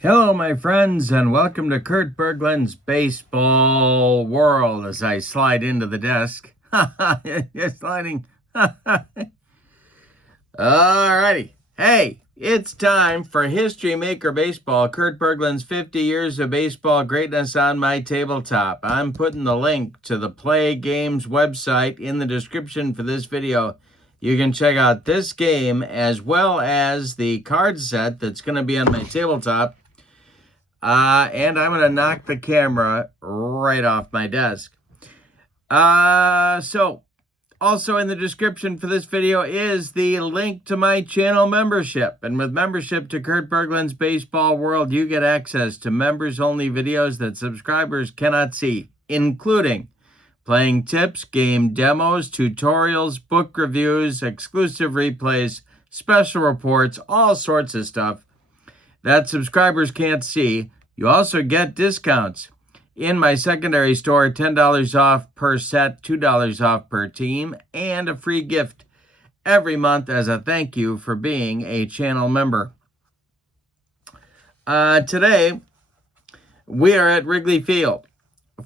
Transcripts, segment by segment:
Hello, my friends, and welcome to Kurt Berglund's Baseball World as I slide into the desk. You're sliding. Alrighty. Hey, it's time for History Maker Baseball. Kurt Berglund's 50 years of baseball greatness on my tabletop. I'm putting the link to the PLAAY Games website in the description for this video. You can check out this game as well as the card set that's going to be on my tabletop. And I'm going to knock the camera right off my desk. So also in the description for this video is the link to my channel membership. And with membership to Kurt Berglund's Baseball World, you get access to members-only videos that subscribers cannot see, including playing tips, game demos, tutorials, book reviews, exclusive replays, special reports, all sorts of stuff that subscribers can't see. You also get discounts in my secondary store, $10 off per set, $2 off per team, and a free gift every month as a thank you for being a channel member. Today, we are at Wrigley Field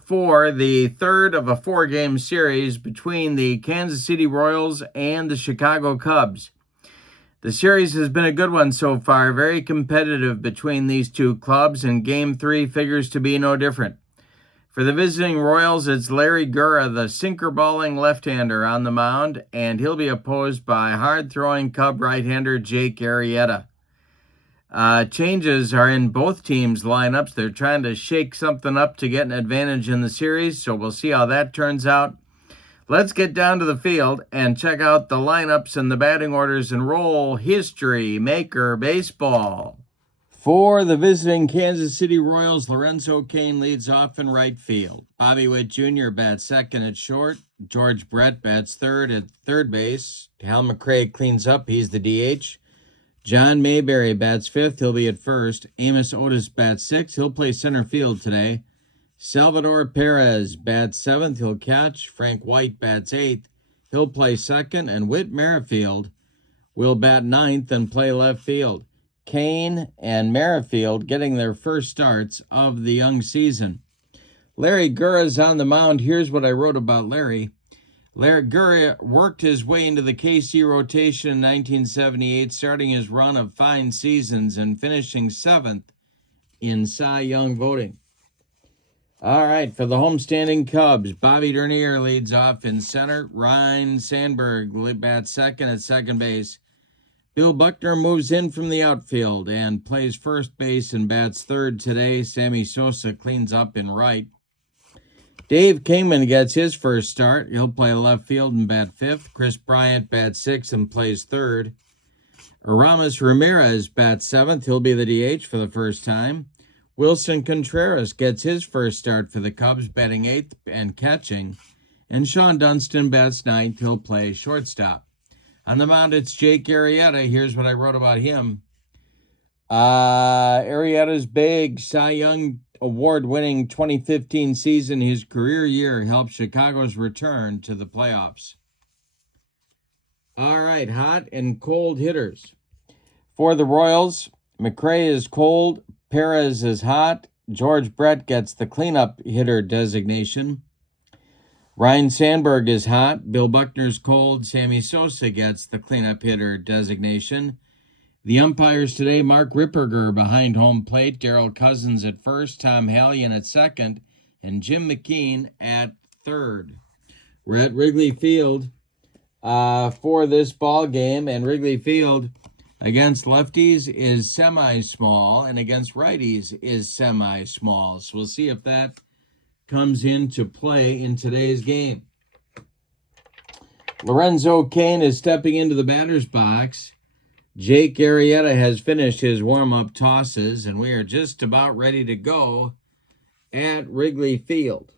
for the third of a four-game series between the Kansas City Royals and the Chicago Cubs. The series has been a good one so far, very competitive between these two clubs, and Game 3 figures to be no different. For the visiting Royals, it's Larry Gura, the sinker-balling left-hander, on the mound, and he'll be opposed by hard-throwing Cub right-hander Jake Arrieta. Changes are in both teams' lineups. They're trying to shake something up to get an advantage in the series, so we'll see how that turns out. Let's get down to the field and check out the lineups and the batting orders and roll History Maker Baseball. For the visiting Kansas City Royals, Lorenzo Cain leads off in right field. Bobby Witt Jr. bats second at short. George Brett bats third at third base. Hal McRae cleans up. He's the DH. John Mayberry bats fifth. He'll be at first. Amos Otis bats sixth. He'll play center field today. Salvador Perez bats seventh. He'll catch. Frank White bats eighth. He'll play second. And Whit Merrifield will bat ninth and play left field. Cain and Merrifield getting their first starts of the young season. Larry Gura's on the mound. Here's what I wrote about Larry. Larry Gura worked his way into the KC rotation in 1978, starting his run of fine seasons and finishing seventh in Cy Young voting. All right, for the homestanding Cubs, Bobby Dernier leads off in center. Ryne Sandberg bats second at second base. Bill Buckner moves in from the outfield and plays first base and bats third today. Sammy Sosa cleans up in right. Dave Kingman gets his first start. He'll play left field and bat fifth. Chris Bryant bats sixth and plays third. Aramis Ramirez bats seventh. He'll be the DH for the first time. Wilson Contreras gets his first start for the Cubs, batting eighth and catching. And Sean Dunston bats ninth. He'll play shortstop. On the mound, it's Jake Arrieta. Here's what I wrote about him. Arrieta's big Cy Young Award-winning 2015 season, his career year, helped Chicago's return to the playoffs. All right, hot and cold hitters. For the Royals, McRae is cold. Perez is hot. George Brett gets the cleanup hitter designation. Ryne Sandberg is hot. Bill Buckner's cold. Sammy Sosa gets the cleanup hitter designation. The umpires today, Mark Ripperger behind home plate, Darrell Cousins at first, Tom Hallion at second, and Jim McKean at third. We're at Wrigley Field for this ball game, and Wrigley Field against lefties is semi-small, and against righties is semi-small. So we'll see if that comes into play in today's game. Lorenzo Cain is stepping into the batter's box. Jake Arrieta has finished his warm-up tosses, and we are just about ready to go at Wrigley Field.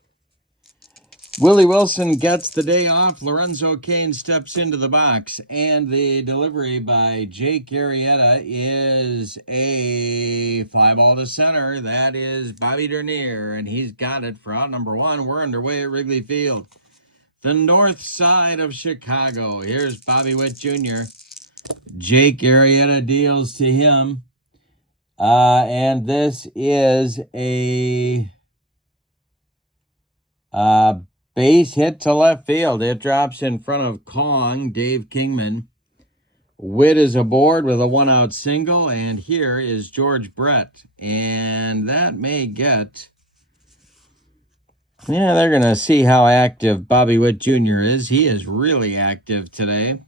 Willie Wilson gets the day off. Lorenzo Cain steps into the box, and the delivery by Jake Arrieta is a fly ball to center. That is Bobby Dernier, and he's got it for out number one. We're underway at Wrigley Field, the north side of Chicago. Here's Bobby Witt Jr. Jake Arrieta deals to him. And this is a base hit to left field. It drops in front of Kong, Dave Kingman. Witt is aboard with a one-out single, and here is George Brett. And that may get... Yeah, they're going to see how active Bobby Witt Jr. is. He is really active today.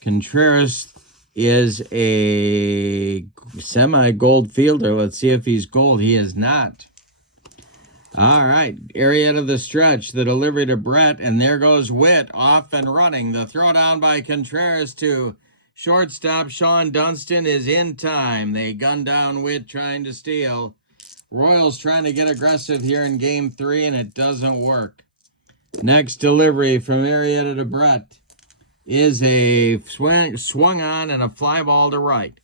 Contreras is a semi-gold fielder. Let's see if he's gold. He is not. All right, Arrieta the stretch, the delivery to Brett, and there goes Witt off and running. The throw down by Contreras to shortstop Sean Dunston is in time. They gun down Witt trying to steal. Royals trying to get aggressive here in Game 3, and it doesn't work. Next delivery from Arrieta to Brett is a swung on and a fly ball to right.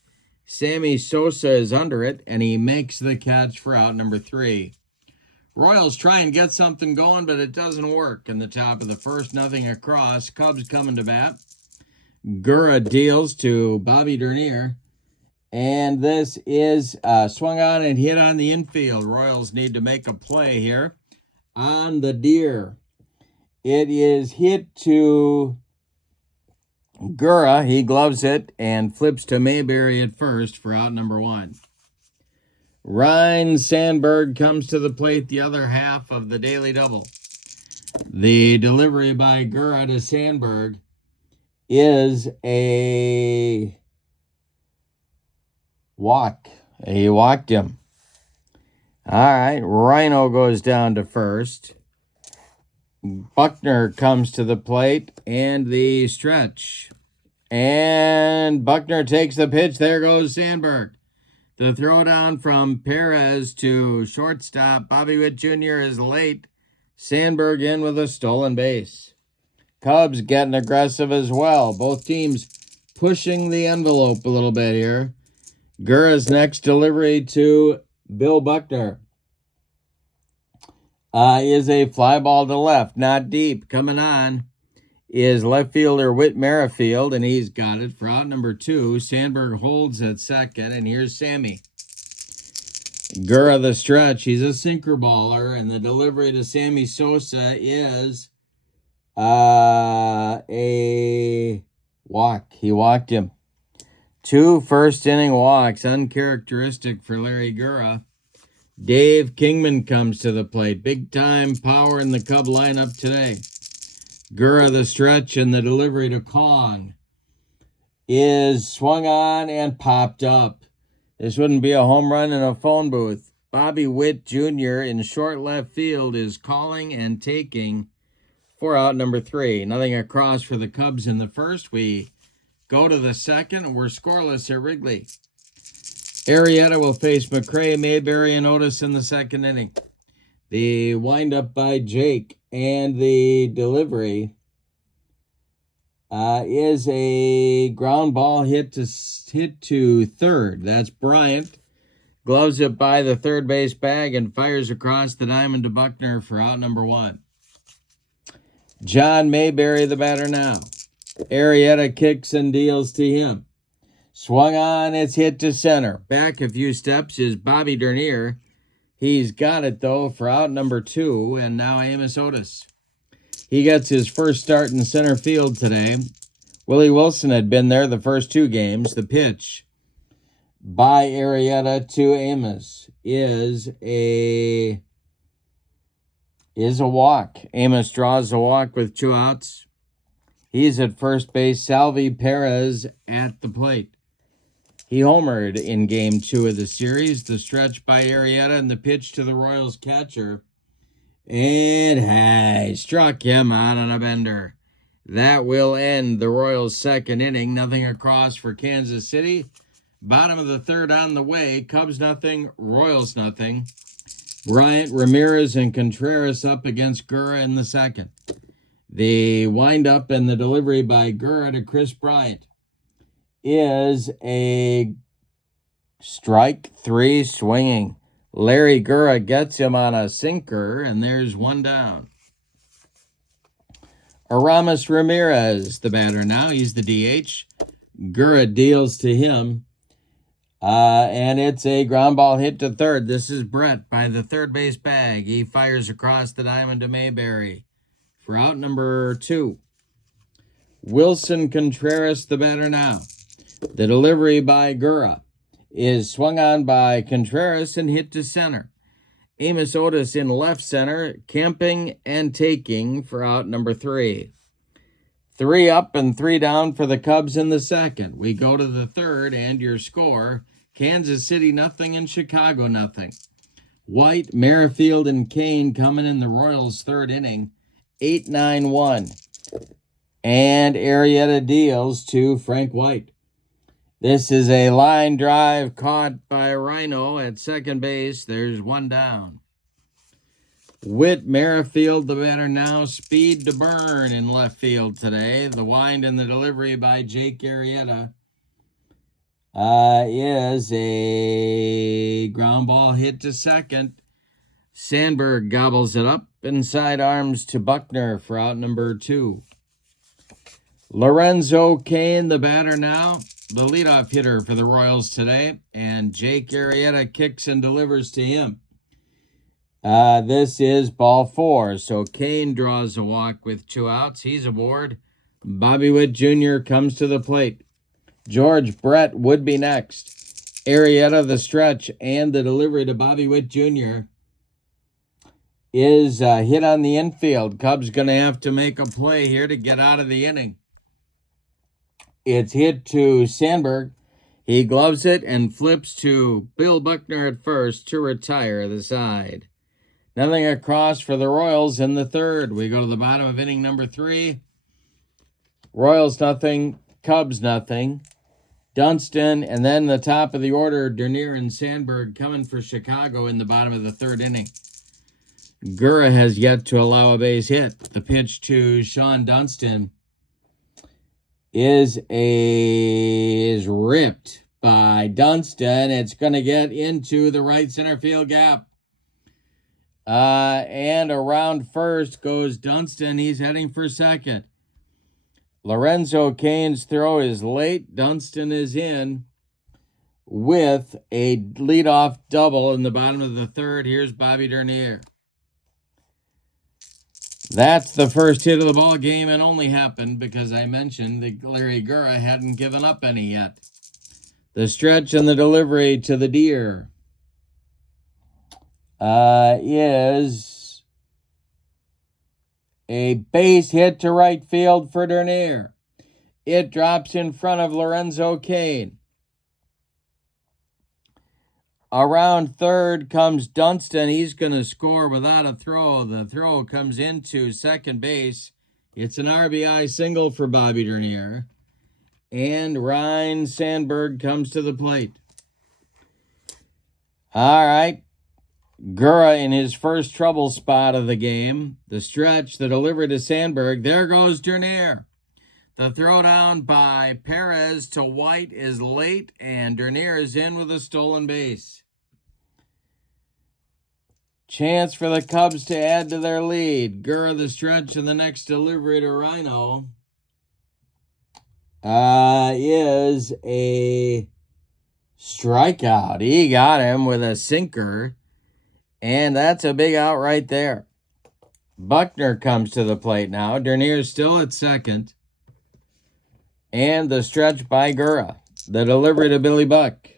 Sammy Sosa is under it, and he makes the catch for out number 3. Royals try and get something going, but it doesn't work. In the top of the first, nothing across. Cubs coming to bat. Gura deals to Bobby Dernier. And this is swung on and hit on the infield. Royals need to make a play here on the deer. It is hit to Gura. He gloves it and flips to Mayberry at first for out number 1. Ryan Sandberg comes to the plate, the other half of the daily double. The delivery by Gura to Sandberg is a walk. He walked him. All right, Rhino goes down to first. Buckner comes to the plate and the stretch. And Buckner takes the pitch. There goes Sandberg. The throw down from Perez to shortstop. Bobby Witt Jr. is late. Sandberg in with a stolen base. Cubs getting aggressive as well. Both teams pushing the envelope a little bit here. Gura's next delivery to Bill Buckner is a fly ball to left, not deep. Coming on is left fielder Whit Merrifield, and he's got it for out number 2. Sandberg holds at second, and here's Sammy. Gura the stretch. He's a sinker baller, and the delivery to Sammy Sosa is a walk. He walked him. 2 first-inning walks, uncharacteristic for Larry Gura. Dave Kingman comes to the plate. Big-time power in the Cub lineup today. Gura the stretch, and the delivery to Kong is swung on and popped up. This wouldn't be a home run in a phone booth. Bobby Witt Jr. in short left field is calling and taking for out number 3. Nothing across for the Cubs in the first. We go to the second. We're scoreless at Wrigley. Arrieta will face McRae, Mayberry, and Otis in the second inning. The windup by Jake and the delivery is a ground ball hit to third. That's Bryant. Gloves it by the third base bag and fires across the diamond to Buckner for out number 1. John Mayberry, the batter now. Arrieta kicks and deals to him. Swung on, it's hit to center. Back a few steps is Bobby Dernier. He's got it, though, for out number 2, and now Amos Otis. He gets his first start in center field today. Willie Wilson had been there the first 2 games. The pitch by Arrieta to Amos is a walk. Amos draws a walk with 2 outs. He's at first base. Salvi Perez at the plate. He homered in Game 2 of the series. The stretch by Arrieta and the pitch to the Royals catcher. And struck him out on a bender. That will end the Royals' second inning. Nothing across for Kansas City. Bottom of the third on the way. Cubs nothing, Royals nothing. Bryant, Ramirez, and Contreras up against Gura in the second. The windup and the delivery by Gura to Chris Bryant is a strike 3 swinging. Larry Gura gets him on a sinker, and there's 1 down. Aramis Ramirez, the batter now. He's the DH. Gura deals to him. And it's a ground ball hit to third. This is Brett by the third base bag. He fires across the diamond to Mayberry for out number 2. Wilson Contreras, the batter now. The delivery by Gura is swung on by Contreras and hit to center. Amos Otis in left center, camping and taking for out number 3. 3 up and 3 down for the Cubs in the second. We go to the third, and your score, Kansas City 0 and Chicago 0. White, Merrifield, and Kane coming in the Royals' third inning, 8-9-1. And Arrieta deals to Frank White. This is a line drive caught by Rhino at second base. There's 1 down. Whit Merrifield, the batter now, speed to burn in left field today. The wind and the delivery by Jake Arrieta is a ground ball hit to second. Sandberg gobbles it up inside arms to Buckner for out number 2. Lorenzo Cain, the batter now, the leadoff hitter for the Royals today, and Jake Arrieta kicks and delivers to him. This is ball 4, so Cain draws a walk with 2 outs. He's aboard. Bobby Witt Jr. comes to the plate. George Brett would be next. Arrieta, the stretch, and the delivery to Bobby Witt Jr. is hit on the infield. Cubs going to have to make a play here to get out of the inning. It's hit to Sandberg. He gloves it and flips to Bill Buckner at first to retire the side. Nothing across for the Royals in the third. We go to the bottom of inning number 3. Royals 0, Cubs 0. Dunston, and then the top of the order, Dernier and Sandberg coming for Chicago in the bottom of the third inning. Gura has yet to allow a base hit. The pitch to Sean Dunston is ripped by Dunston. It's going to get into the right center field gap. And around first goes Dunston. He's heading for second. Lorenzo Cain's throw is late. Dunston is in with a leadoff double in the bottom of the third. Here's Bobby Dernier. That's the first hit of the ball game, and only happened because I mentioned that Larry Gura hadn't given up any yet. The stretch and the delivery to the Deer is a base hit to right field for Dernier. It drops in front of Lorenzo Cain. Around third comes Dunston. He's going to score without a throw. The throw comes into second base. It's an RBI single for Bobby Dernier. And Ryan Sandberg comes to the plate. All right. Gura in his first trouble spot of the game. The stretch, the delivery to Sandberg. There goes Dernier. The throwdown by Perez to White is late, and Dernier is in with a stolen base. Chance for the Cubs to add to their lead. Gura the stretch, and the next delivery to Rhino is a strikeout. He got him with a sinker, and that's a big out right there. Buckner comes to the plate now. Dernier's still at second. And the stretch by Gura. The delivery to Billy Buck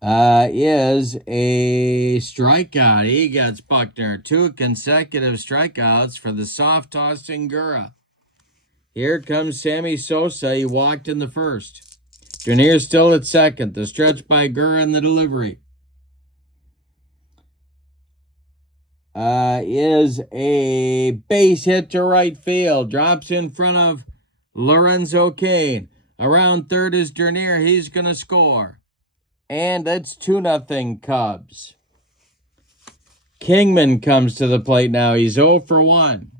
is a strikeout. He gets Buckner. 2 consecutive strikeouts for the soft-tossing Gura. Here comes Sammy Sosa. He walked in the first. Dernier's still at second. The stretch by Gura and the delivery is a base hit to right field. Drops in front of Lorenzo Cain. Around third is Dernier. He's going to score. And that's 2-0 Cubs. Kingman comes to the plate now. He's 0 for 1.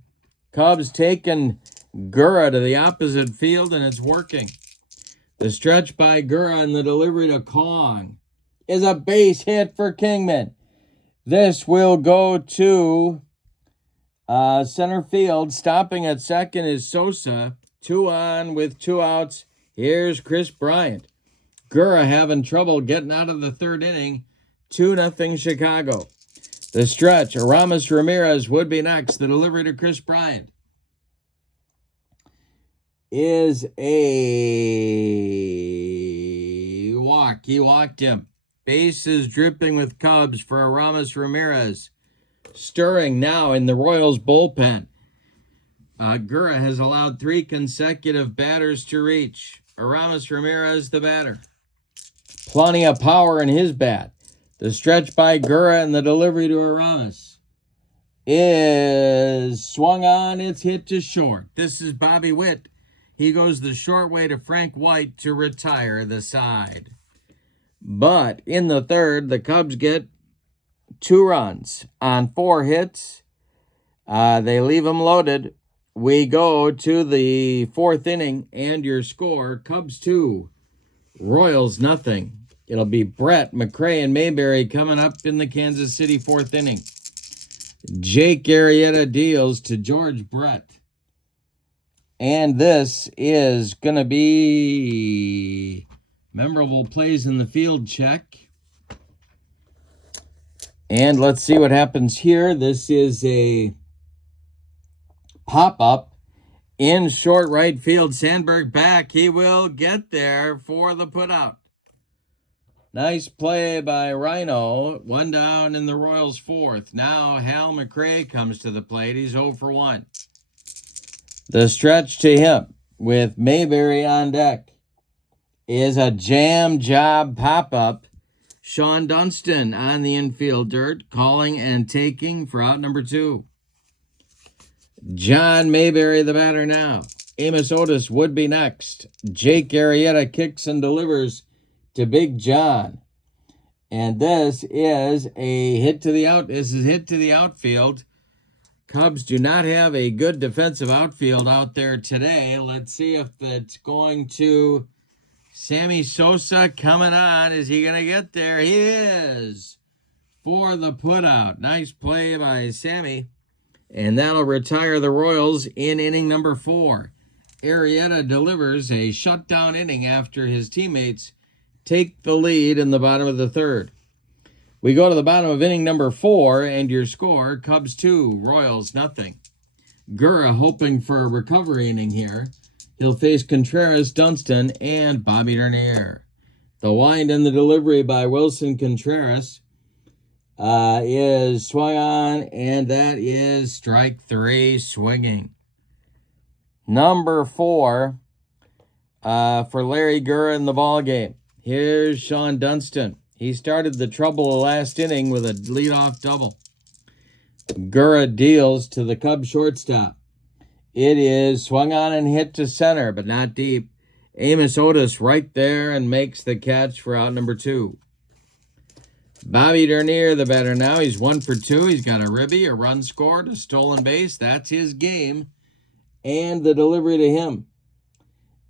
Cubs taking Gura to the opposite field, and it's working. The stretch by Gura and the delivery to Kong is a base hit for Kingman. This will go to center field. Stopping at second is Sosa. 2 on with 2 outs. Here's Chris Bryant. Gura having trouble getting out of the third inning. 2-0 Chicago. The stretch, Aramis Ramirez would be next. The delivery to Chris Bryant is a walk. He walked him. Bases dripping with Cubs for Aramis Ramirez. Stirring now in the Royals bullpen. Gura has allowed 3 consecutive batters to reach. Aramis Ramirez, the batter. Plenty of power in his bat. The stretch by Gura and the delivery to Aramis is swung on. It's hit to short. This is Bobby Witt. He goes the short way to Frank White to retire the side. But in the third, the Cubs get 2 runs on 4 hits. They leave them loaded. We go to the 4th inning, and your score, Cubs 2, Royals nothing. It'll be Brett, McRae, and Mayberry coming up in the Kansas City 4th inning. Jake Arrieta deals to George Brett. And this is going to be memorable plays in the field check. And let's see what happens here. This is a pop-up in short right field. Sandberg back. He will get there for the putout. Nice play by Rhino. 1 down in the Royals' 4th. Now Hal McRae comes to the plate. He's 0 for 1. The stretch to him with Mayberry on deck is a jam job pop-up. Sean Dunston on the infield dirt, calling and taking for out number 2. John Mayberry, the batter now. Amos Otis would be next. Jake Arrieta kicks and delivers to Big John. And this is a hit to the out. This is hit to the outfield. Cubs do not have a good defensive outfield out there today. Let's see if it's going to Sammy Sosa coming on. Is he going to get there? He is for the putout. Nice play by Sammy. And that'll retire the Royals in inning number 4. Arrieta delivers a shutdown inning after his teammates take the lead in the bottom of the 3rd. We go to the bottom of inning number 4, and your score, Cubs 2, Royals nothing. Gura hoping for a recovery inning here. He'll face Contreras, Dunston, and Bobby Dernier. The wind and the delivery by Wilson Contreras is swung on, and that is strike 3 swinging. Number 4 for Larry Gura in the ball game. Here's Sean Dunston. He started the trouble of last inning with a leadoff double. Gura deals to the Cubs shortstop. It is swung on and hit to center, but not deep. Amos Otis right there and makes the catch for out number 2. Bobby Dernier, the batter now. He's 1 for 2. He's got a ribby, a run scored, a stolen base. That's his game. And the delivery to him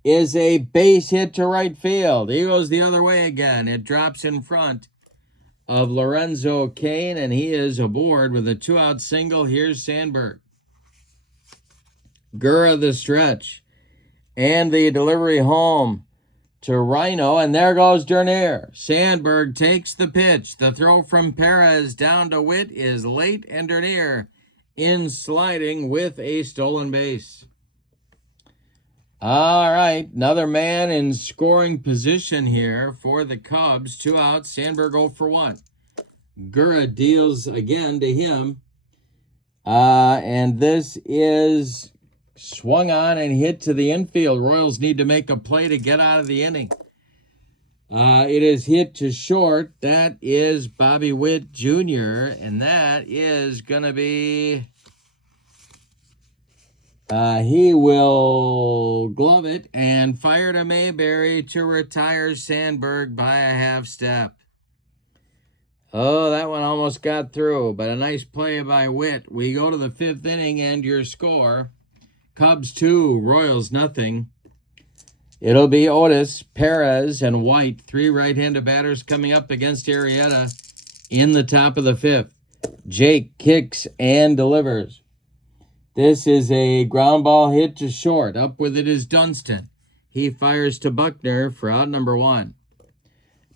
is a base hit to right field. He goes the other way again. It drops in front of Lorenzo Cain, and he is aboard with a 2-out single. Here's Sandberg. Gura the stretch. And the delivery home to Rhino, and there goes Dernier. Sandberg takes the pitch. The throw from Perez down to Witt is late, and Dernier in sliding with a stolen base. All right, another man in scoring position here for the Cubs. 2 outs, Sandberg 0 for 1. Gura deals again to him. And this is swung on and hit to the infield. Royals need to make a play to get out of the inning. It is hit to short. That is Bobby Witt Jr., and that is going to be... he will glove it and fire to Mayberry to retire Sandberg by a half step. Oh, that one almost got through, but a nice play by Witt. We go to the 5th inning, and your score, Cubs 2, Royals nothing. It'll be Otis, Perez, and White, 3 right-handed batters coming up against Arrieta in the top of the 5th. Jake kicks and delivers. This is a ground ball hit to short. Up with it is Dunston. He fires to Buckner for out number 1.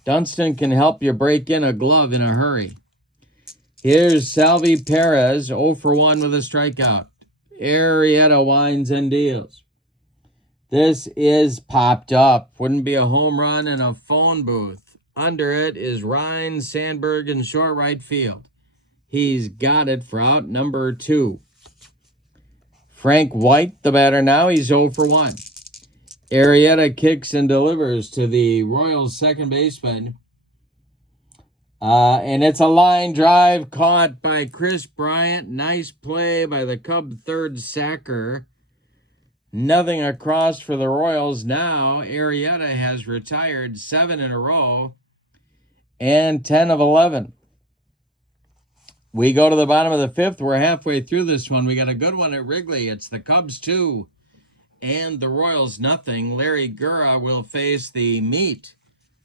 Dunston can help you break in a glove in a hurry. Here's Salvi Perez, 0 for 1 with a strikeout. Arrieta winds and deals. This is popped up. Wouldn't be a home run in a phone booth. Under it is Ryan Sandberg in short right field. He's got it for out number 2. Frank White, the batter now. He's 0 for 1. Arrieta kicks and delivers to the Royals second baseman. And it's a line drive caught by Chris Bryant. Nice play by the Cub third sacker. Nothing across for the Royals. Now Arrieta has retired 7 in a row and 10 of 11. We go to the bottom of the 5th. We're halfway through this one. We got a good one at Wrigley. It's the Cubs 2 and the Royals nothing. Larry Gura will face the meat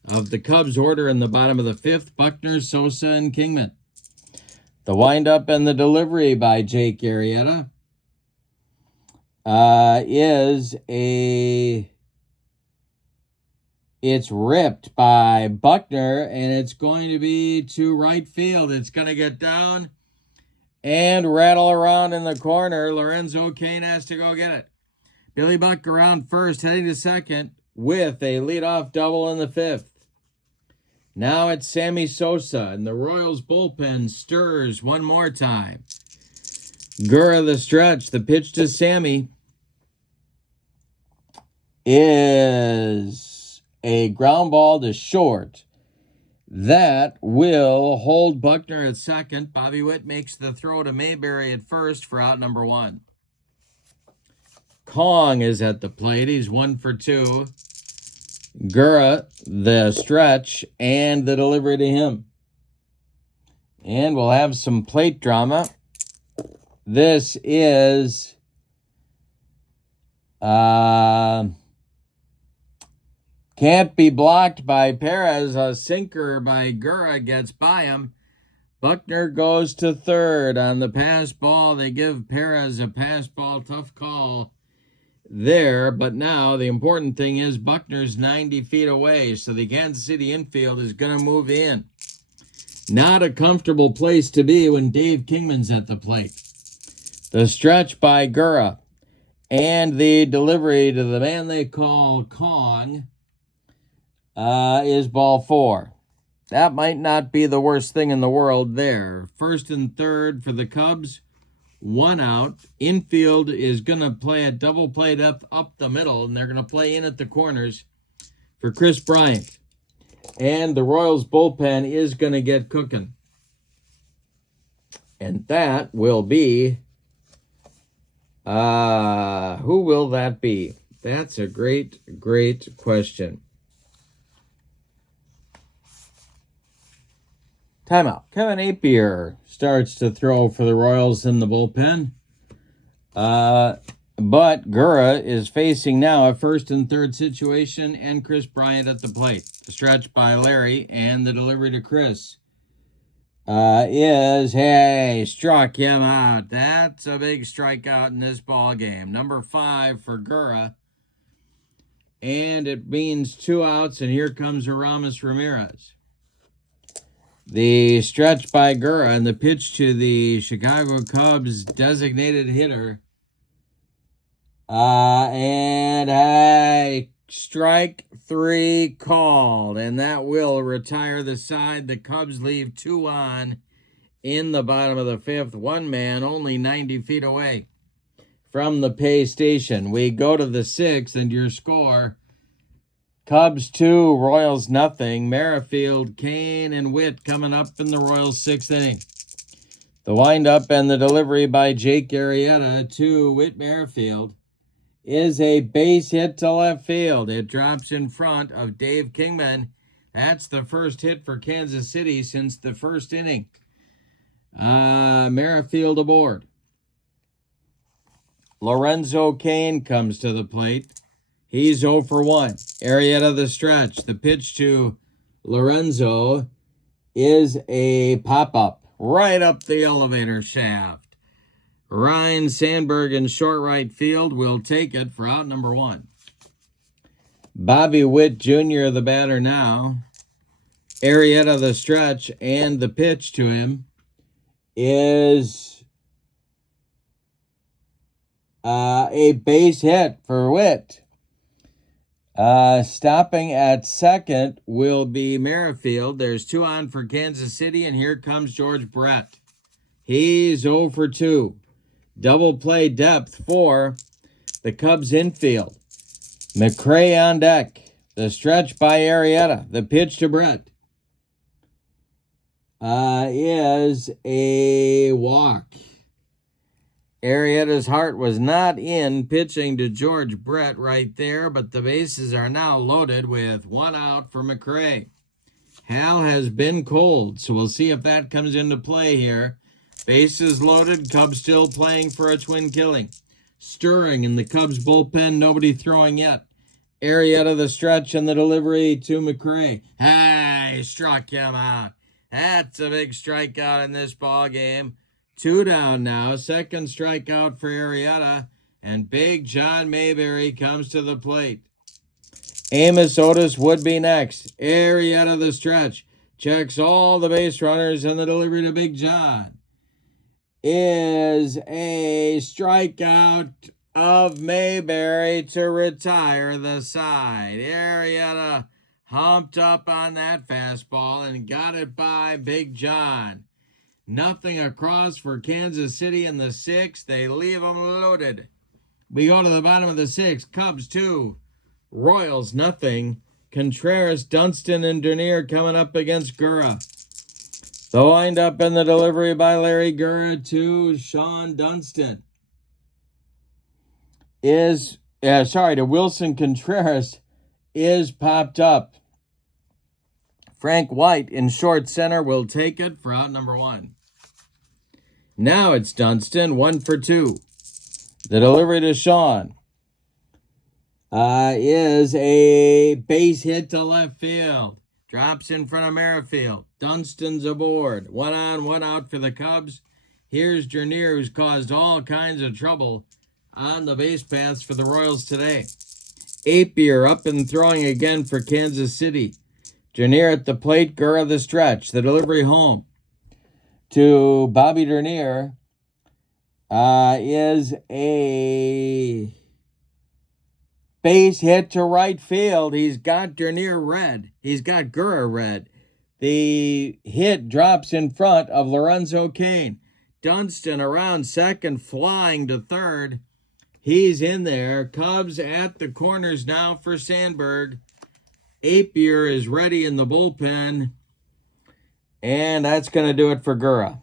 of the Cubs order in the bottom of the 5th. Buckner, Sosa, and Kingman. The windup and the delivery by Jake Arrieta it's ripped by Buckner, and it's going to be to right field. It's going to get down and rattle around in the corner. Lorenzo Cain has to go get it. Billy Buck around first, heading to second with a leadoff double in the 5th. Now it's Sammy Sosa, and the Royals bullpen stirs one more time. Gura the stretch. The pitch to Sammy is a ground ball to short. That will hold Buckner at second. Bobby Witt makes the throw to Mayberry at first for out number 1. Kong is at the plate. He's 1 for 2. Gura, the stretch, and the delivery to him. And we'll have some plate drama. This is can't be blocked by Perez. A sinker by Gura gets by him. Buckner goes to third on the pass ball. They give Perez a pass ball. Tough call there. But now the important thing is Buckner's 90 feet away. So the Kansas City infield is going to move in. Not a comfortable place to be when Dave Kingman's at the plate. The stretch by Gura and the delivery to the man they call Kong is ball 4. That might not be the worst thing in the world there. First and third for the Cubs. 1 out. Infield is going to play a double play depth up the middle, and they're going to play in at the corners for Chris Bryant. And the Royals bullpen is going to get cooking. And that will be... who will that be? That's a great, great question. Timeout. Kevin Appier starts to throw for the Royals in the bullpen. But Gura is facing now a first and third situation and Chris Bryant at the plate. The stretch by Larry and the delivery to Chris struck him out. That's a big strikeout in this ball game. Number 5 for Gura. And it means 2 outs, and here comes Aramis Ramirez. The stretch by Gura and the pitch to the Chicago Cubs designated hitter. Strike 3 called, and that will retire the side. The Cubs leave 2 on in the bottom of the 5th. One man only 90 feet away from the pay station. We go to the 6th, and your score... Cubs 2, Royals nothing. Merrifield, Cain, and Witt coming up in the Royals 6th inning. The windup and the delivery by Jake Arrieta to Whit Merrifield is a base hit to left field. It drops in front of Dave Kingman. That's the first hit for Kansas City since the first inning. Merrifield aboard. Lorenzo Cain comes to the plate. He's 0 for 1. Arrieta the stretch. The pitch to Lorenzo is a pop-up right up the elevator shaft. Ryan Sandberg in short right field will take it for out number 1. Bobby Witt Jr., the batter now. Arrieta the stretch, and the pitch to him is a base hit for Witt. Stopping at second will be Merrifield. There's 2 on for Kansas City, and here comes George Brett. He's 0 for 2. Double play depth for the Cubs infield. McRae on deck. The stretch by Arrieta. The pitch to Brett is a walk. Arrieta's heart was not in pitching to George Brett right there, but the bases are now loaded with 1 out for McRae. Hal has been cold, so we'll see if that comes into play here. Bases loaded, Cubs still playing for a twin killing. Stirring in the Cubs bullpen, nobody throwing yet. Arrieta the stretch and the delivery to McRae. Hey, struck him out. That's a big strikeout in this ball game. 2 down now. Second strikeout for Arrieta. And Big John Mayberry comes to the plate. Amos Otis would be next. Arrieta the stretch. Checks all the base runners, and the delivery to Big John is a strikeout of Mayberry to retire the side. Arrieta humped up on that fastball and got it by Big John. Nothing across for Kansas City in the 6th. They leave them loaded. We go to the bottom of the 6th. Cubs 2, Royals nothing. Contreras, Dunston, and Dernier coming up against Gura. The wind-up and the delivery by Larry Gura to Sean Dunston to Wilson Contreras is popped up. Frank White in short center will take it for out number 1. Now it's Dunston, 1 for 2. The delivery to Sean is a base hit to left field. Drops in front of Merrifield. Dunston's aboard. 1 on, 1 out for the Cubs. Here's Dernier, who's caused all kinds of trouble on the base paths for the Royals today. Apier up and throwing again for Kansas City. Dernier at the plate, Gura the stretch. The delivery home to Bobby Dernier is a base hit to right field. He's got Dernier red. He's got Gura red. The hit drops in front of Lorenzo Cain. Dunston around second, flying to third. He's in there. Cubs at the corners now for Sandberg. Apier is ready in the bullpen. And that's going to do it for Gura.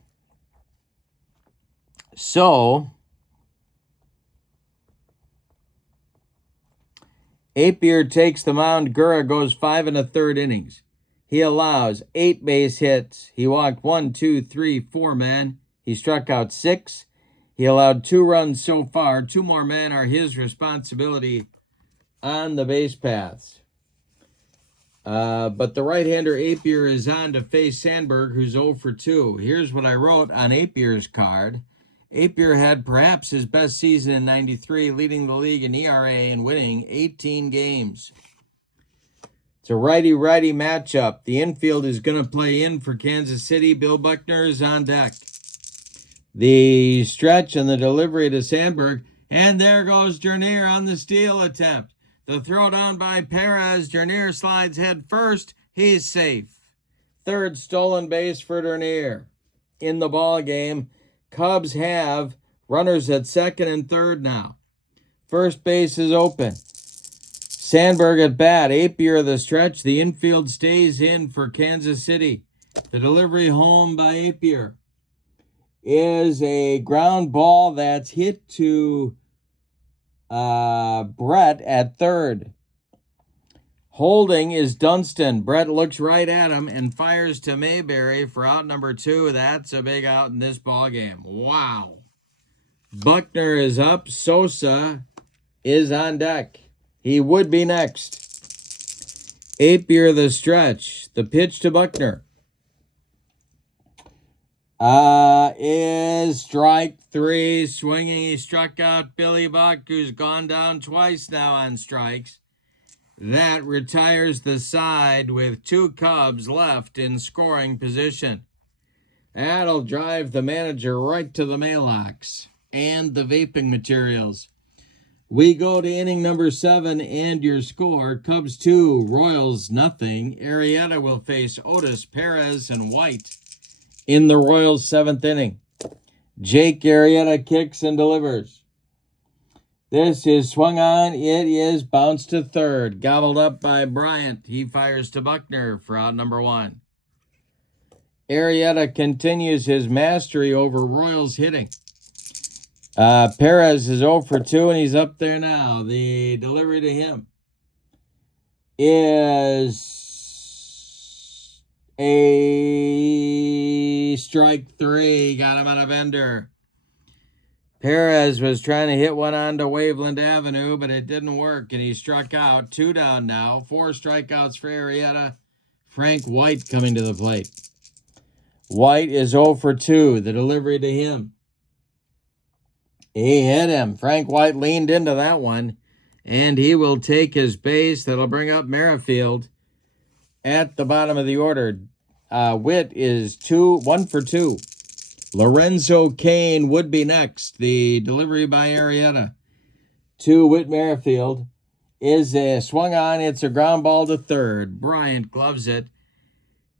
So, Apier takes the mound. Gura goes 5 1/3 innings. He allows 8 base hits. He walked 1, 2, 3, 4 men. He struck out 6. He allowed 2 runs so far. 2 more men are his responsibility on the base paths. But the right-hander Apier is on to face Sandberg, who's 0 for 2. Here's what I wrote on Apier's card. Apier had perhaps his best season in '93, leading the league in ERA and winning 18 games. It's a righty-righty matchup. The infield is going to play in for Kansas City. Bill Buckner is on deck. The stretch and the delivery to Sandberg. And there goes Dernier on the steal attempt. The throw down by Perez. Dernier slides head first. He's safe. Third stolen base for Dernier in the ball game. Cubs have runners at second and third now. First base is open. Sandberg at bat. Apier the stretch. The infield stays in for Kansas City. The delivery home by Apier is a ground ball that's hit to Brett at third. Holding is Dunston. Brett looks right at him and fires to Mayberry for out number 2. That's a big out in this ball game. Wow. Buckner is up. Sosa is on deck. He would be next. Apier the stretch. The pitch to Buckner is strike 3. Swinging, he struck out Billy Buck, who's gone down twice now on strikes. That retires the side with 2 Cubs left in scoring position. That'll drive the manager right to the mailbox and the vaping materials. We go to inning number 7 and your score, Cubs 2, Royals nothing. Arrieta will face Otis, Perez, and White in the Royals' 7th inning. Jake Arrieta kicks and delivers. This is swung on. It is bounced to third. Gobbled up by Bryant. He fires to Buckner for out number 1. Arrieta continues his mastery over Royals hitting. Perez is 0 for 2, and he's up there now. The delivery to him is a strike 3. Got him on a bender. Perez was trying to hit one onto Waveland Avenue, but it didn't work, and he struck out. 2 down now. 4 strikeouts for Arrieta. Frank White coming to the plate. White is 0 for 2. The delivery to him. He hit him. Frank White leaned into that one, and he will take his base. That'll bring up Merrifield at the bottom of the order. Witt is 1 for 2. Lorenzo Cain would be next. The delivery by Arrieta to Whit Merrifield is swung on. It's a ground ball to third. Bryant gloves it,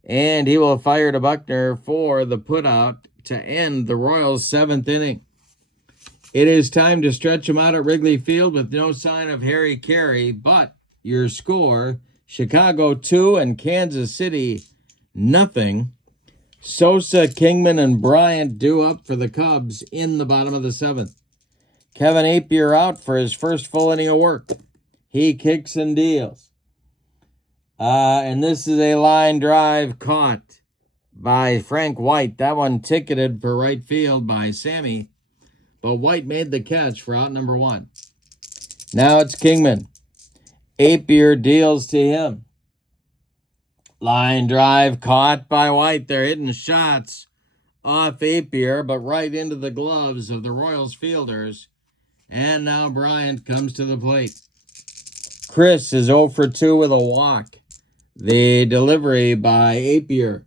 and he will fire to Buckner for the putout to end the Royals' 7th inning. It is time to stretch him out at Wrigley Field with no sign of Harry Carey, but your score, Chicago 2 and Kansas City nothing. Sosa, Kingman, and Bryant due up for the Cubs in the bottom of the 7th. Kevin Appier out for his first full inning of work. He kicks and deals. And this is a line drive caught by Frank White. That one ticketed for right field by Sammy, but White made the catch for out number 1. Now it's Kingman. Appier deals to him. Line drive caught by White. They're hitting shots off Appier, but right into the gloves of the Royals fielders. And now Bryant comes to the plate. Chris is 0 for 2 with a walk. The delivery by Appier.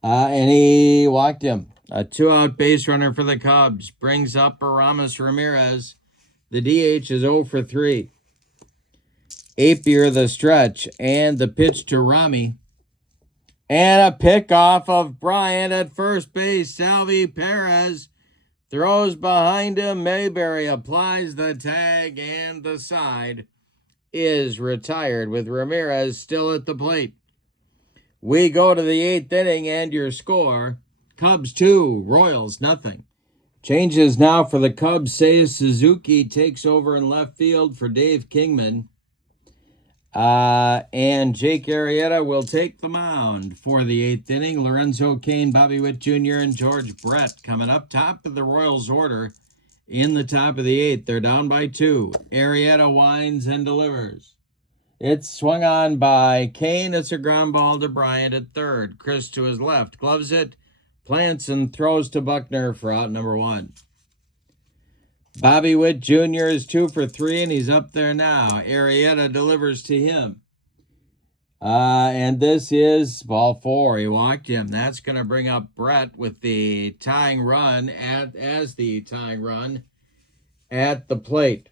And he walked him. A 2-out base runner for the Cubs. Brings up Aramis Ramirez. The DH is 0 for 3. Appier the stretch and the pitch to Rami. And a pickoff of Bryant at first base. Salvi Perez throws behind him. Mayberry applies the tag, and the side is retired with Ramirez still at the plate. We go to the 8th inning, and your score, Cubs 2, Royals nothing. Changes now for the Cubs. Seiya Suzuki takes over in left field for Dave Kingman. And Jake Arrieta will take the mound for the 8th inning. Lorenzo Cain, Bobby Witt Jr., and George Brett coming up top of the Royals order in the top of the 8th. They're down by 2. Arrieta winds and delivers. It's swung on by Cain. It's a ground ball to Bryant at third. Chris to his left, gloves it, plants and throws to Buckner for out number 1. Bobby Witt Jr. is 2 for 3, and he's up there now. Arrieta delivers to him. And this is ball 4. He walked him. That's going to bring up Brett with the tying run as the tying run at the plate.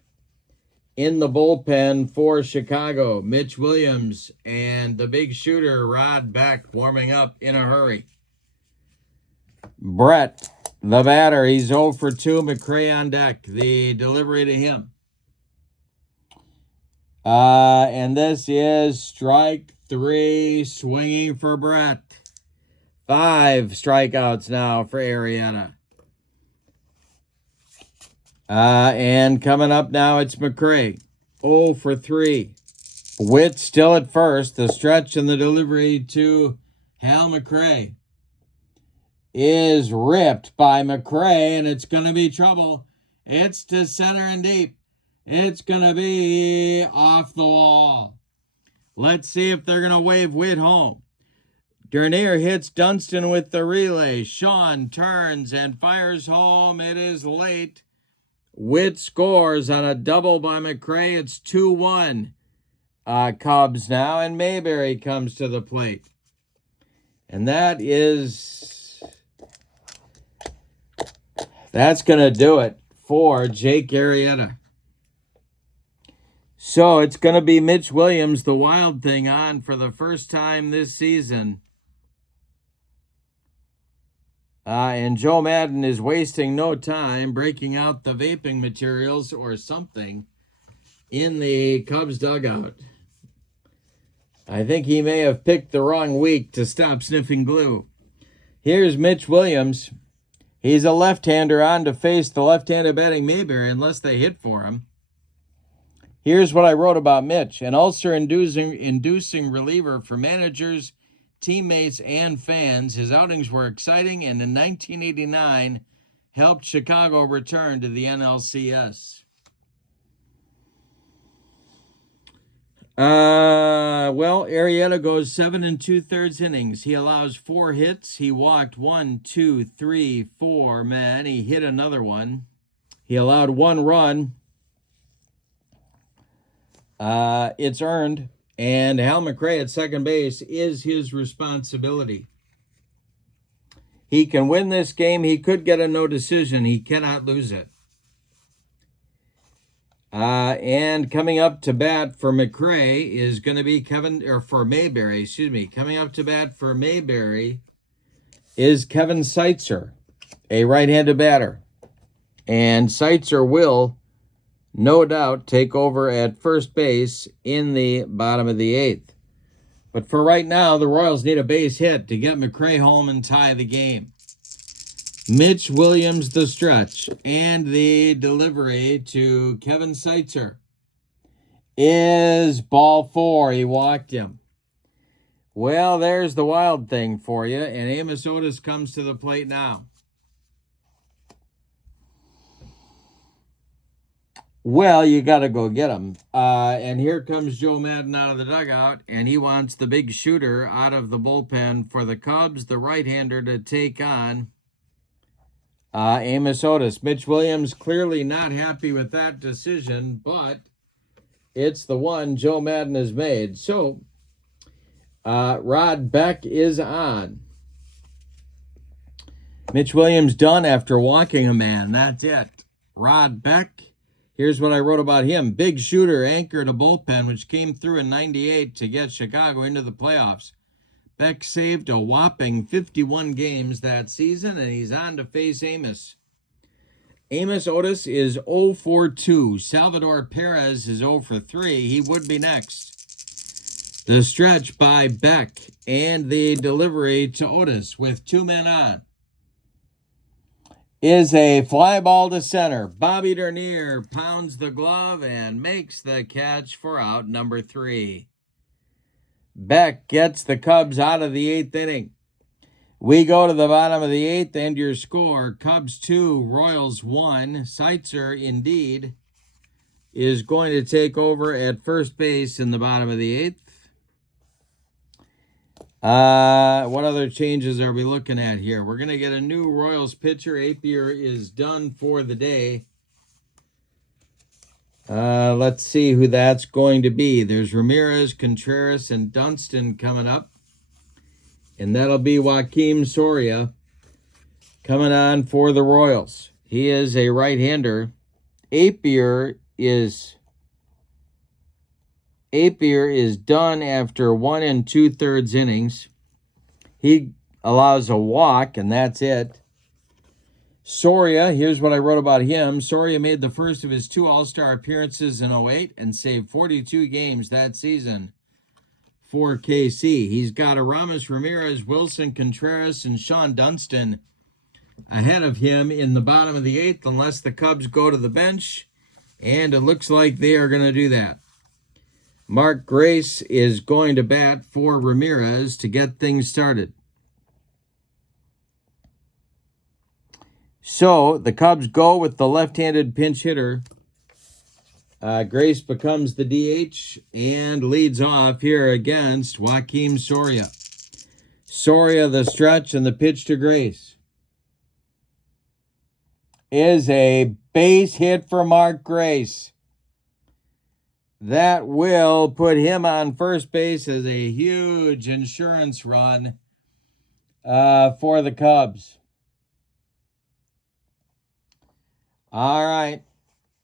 In the bullpen for Chicago, Mitch Williams and the big shooter Rod Beck warming up in a hurry. Brett, the batter, he's 0 for 2. McRae on deck. The delivery to him. And this is strike 3, swinging for Brett. 5 strikeouts now for Arrieta. And coming up now, it's McRae. 0 for 3. Witt still at first. The stretch and the delivery to Hal McRae is ripped by McRae, and it's going to be trouble. It's to center and deep. It's going to be off the wall. Let's see if they're going to wave Witt home. Dernier hits Dunston with the relay. Sean turns and fires home. It is late. Witt scores on a double by McRae. It's 2-1 Cubs now, and Mayberry comes to the plate. And that's going to do it for Jake Arrieta. So it's going to be Mitch Williams, the Wild Thing, on for the first time this season. And Joe Madden is wasting no time breaking out the vaping materials or something in the Cubs dugout. I think he may have picked the wrong week to stop sniffing glue. Here's Mitch Williams. He's a left-hander on to face the left-handed batting Mayberry unless they hit for him. Here's what I wrote about Mitch. An ulcer-inducing reliever for managers, teammates, and fans. His outings were exciting, and in 1989 helped Chicago return to the NLCS. Well, Arrieta goes 7 2/3 innings. He allows 4 hits. He walked 1, 2, 3, 4 men. He hit another one. He allowed 1 run. It's earned. And Hal McRae at second base is his responsibility. He can win this game. He could get a no decision. He cannot lose it. And coming up to bat for McRae is going to be Mayberry, Coming up to bat for Mayberry is Kevin Seitzer, a right-handed batter. And Seitzer will, no doubt, take over at first base in the bottom of the 8th. But for right now, the Royals need a base hit to get McRae home and tie the game. Mitch Williams, the stretch, and the delivery to Kevin Seitzer is ball 4. He walked him. Well, there's the Wild Thing for you, and Amos Otis comes to the plate now. Well, you got to go get him. And here comes Joe Madden out of the dugout, and he wants the big shooter out of the bullpen for the Cubs, the right-hander, to take on Amos Otis. Mitch Williams clearly not happy with that decision, but it's the one Joe Madden has made. So, Rod Beck is on. Mitch Williams done after walking a man. That's it. Rod Beck. Here's what I wrote about him. Big shooter, anchored a bullpen, which came through in 98 to get Chicago into the playoffs. Beck saved a whopping 51 games that season, and he's on to face Amos. Amos Otis is 0 for 2. Salvador Perez is 0 for 3. He would be next. The stretch by Beck and the delivery to Otis with 2 men on is a fly ball to center. Bobby Dernier pounds the glove and makes the catch for out number 3. Beck gets the Cubs out of the 8th inning. We go to the bottom of the 8th, and your score, Cubs 2, Royals 1. Seitzer, indeed, is going to take over at first base in the bottom of the 8th. What other changes are we looking at here? We're going to get a new Royals pitcher. Apier is done for the day. Let's see who that's going to be. There's Ramirez, Contreras, and Dunston coming up. And that'll be Joakim Soria coming on for the Royals. He is a right-hander. Apier is done after 1 2/3 innings. He allows a walk, and that's it. Soria, here's what I wrote about him. Soria made the first of his 2 All-Star appearances in 08 and saved 42 games that season for KC. He's got Aramis, Ramirez, Wilson, Contreras, and Sean Dunston ahead of him in the bottom of the 8th unless the Cubs go to the bench, and it looks like they are going to do that. Mark Grace is going to bat for Ramirez to get things started. So the Cubs go with the left-handed pinch hitter. Grace becomes the DH and leads off here against Joakim Soria. Soria the stretch and the pitch to Grace. is a base hit for Mark Grace. That will put him on first base as a huge insurance run for the Cubs. All right.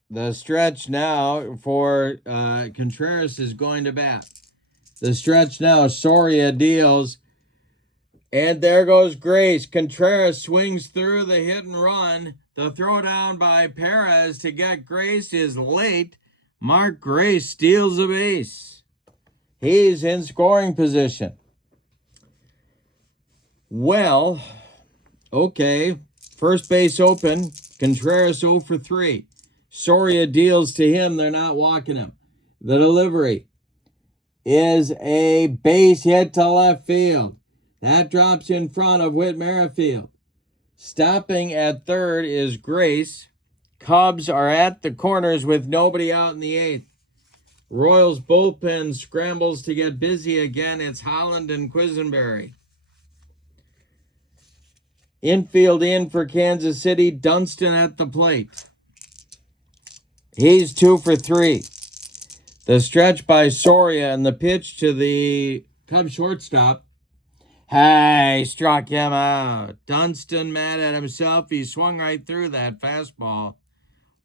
The stretch now for Contreras is going to bat. The stretch now, Soria deals. And there goes Grace. Contreras swings through the hit and run. The throw down by Perez to get Grace is late. Mark Grace steals a base. He's in scoring position. Well, okay. First base open. Contreras 0 for 3. Soria deals to him. They're not walking him. The delivery is a base hit to left field. That drops in front of Whit Merrifield. Stopping at third is Grace. Cubs are at the corners with nobody out in the eighth. Royals bullpen scrambles to get busy again. It's Holland and Quisenberry. Infield in for Kansas City. Dunston at the plate. He's 2 for 3. The stretch by Soria and the pitch to the Cubs shortstop. Hey, struck him out. Dunston mad at himself. He swung right through that fastball.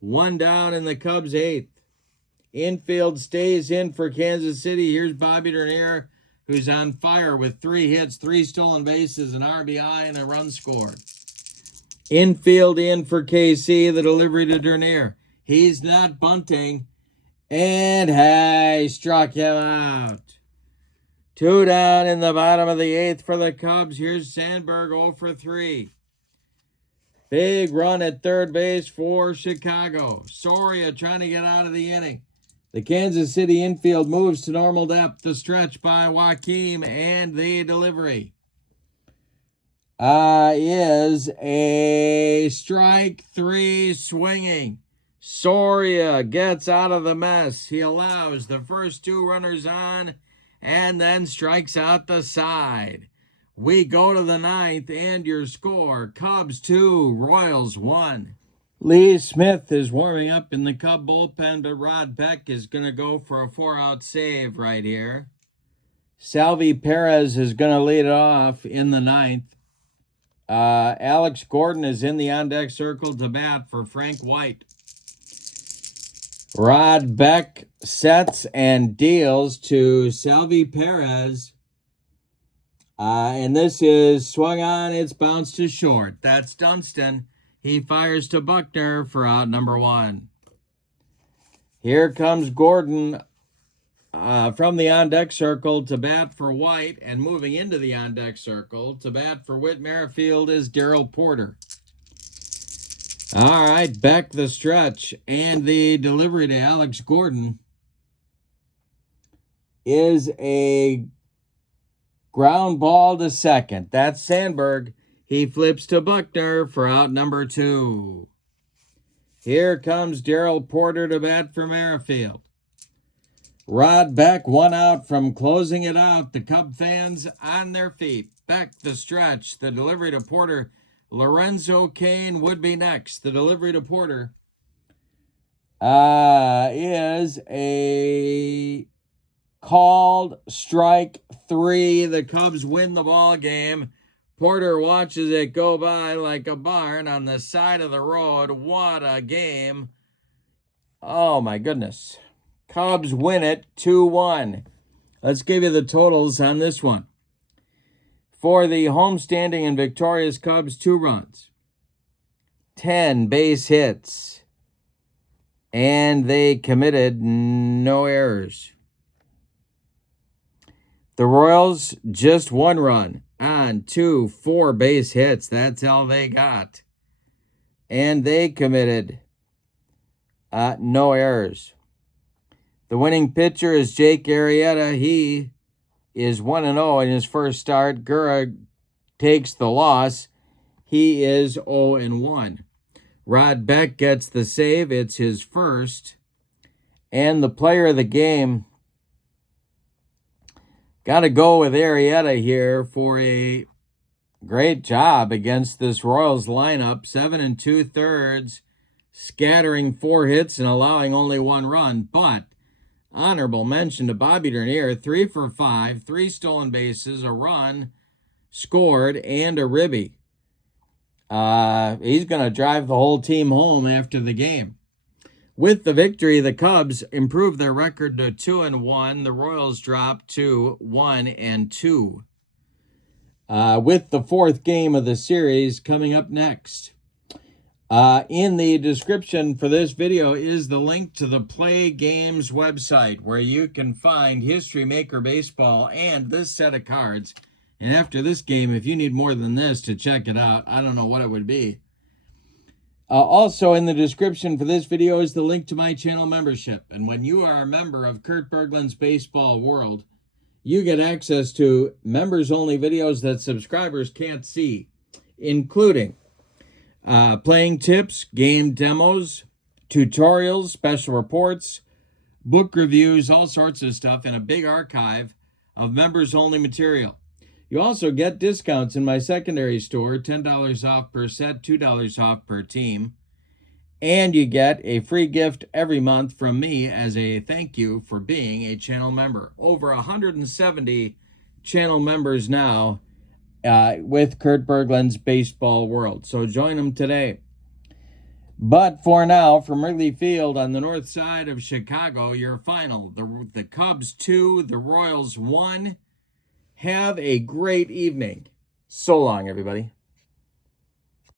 1 down in the Cubs' eighth. Infield stays in for Kansas City. Here's Bobby Dernier, who's on fire with 3 hits, 3 stolen bases, an RBI, and a run scored. Infield in for KC. The delivery to Dernier. He's not bunting. And hey, struck him out. 2 down in the bottom of the eighth for the Cubs. Here's Sandberg 0 for 3. Big run at third base for Chicago. Soria trying to get out of the inning. The Kansas City infield moves to normal depth. The stretch by Joaquim and the delivery is a strike 3 swinging. Soria gets out of the mess. He allows the first 2 runners on and then strikes out the side. We go to the ninth, and your score, Cubs 2, Royals 1. Lee Smith is warming up in the Cub bullpen, but Rod Beck is going to go for a 4-out save right here. Salvi Perez is going to lead it off in the ninth. Alex Gordon is in the on-deck circle to bat for Frank White. Rod Beck sets and deals to Salvi Perez. And this is swung on, it's bounced to short. That's Dunston. He fires to Buckner for out number 1. Here comes Gordon from the on-deck circle to bat for White, and moving into the on-deck circle to bat for Whit Merrifield is Darrell Porter. All right, Beck the stretch, and the delivery to Alex Gordon is a ground ball to second. That's Sandberg. He flips to Buckner for out number 2. Here comes Darrell Porter to bat for Merrifield. Rod Beck 1 out from closing it out. The Cub fans on their feet. Beck the stretch. The delivery to Porter. Lorenzo Cain would be next. The delivery to Porter is a called strike 3. The Cubs win the ball game. Porter watches it go by like a barn on the side of the road. What a game. Oh, my goodness. Cubs win it 2-1. Let's give you the totals on this one. For the homestanding and victorious Cubs, 2 runs, 10 base hits, and they committed no errors. The Royals, just 1 run on 4 base hits. That's all they got. And they committed no errors. The winning pitcher is Jake Arrieta. He is 1-0 in his first start. Gura takes the loss. He is 0-1. Rod Beck gets the save. It's his first. And the player of the game, got to go with Arrieta here for a Great job against this Royals lineup. 7 2/3, scattering 4 hits and allowing only 1 run. But honorable mention to Bobby Dernier, 3 for 5, 3 stolen bases, a run scored, and a ribby. He's going to drive the whole team home after the game. With the victory, the Cubs improved their record to 2-1. The Royals dropped to 1-2. With the 4th game of the series coming up next. In the description for this video is the link to the PLAAY Games website, where you can find History Maker Baseball and this set of cards. And after this game, if you need more than this to check it out, I don't know what it would be. Also in the description for this video is the link to my channel membership. And when you are a member of Kurt Berglund's Baseball World, you get access to members-only videos that subscribers can't see, including playing tips, game demos, tutorials, special reports, book reviews, all sorts of stuff, and a big archive of members-only material. You also get discounts in my secondary store, $10 off per set, $2 off per team. And you get a free gift every month from me as a thank you for being a channel member. Over 170 channel members now with Kurt Berglund's Baseball World. So join them today. But for now, from Wrigley Field on the north side of Chicago, your final, the Cubs 2, the Royals 1. Have a great evening. So long, everybody.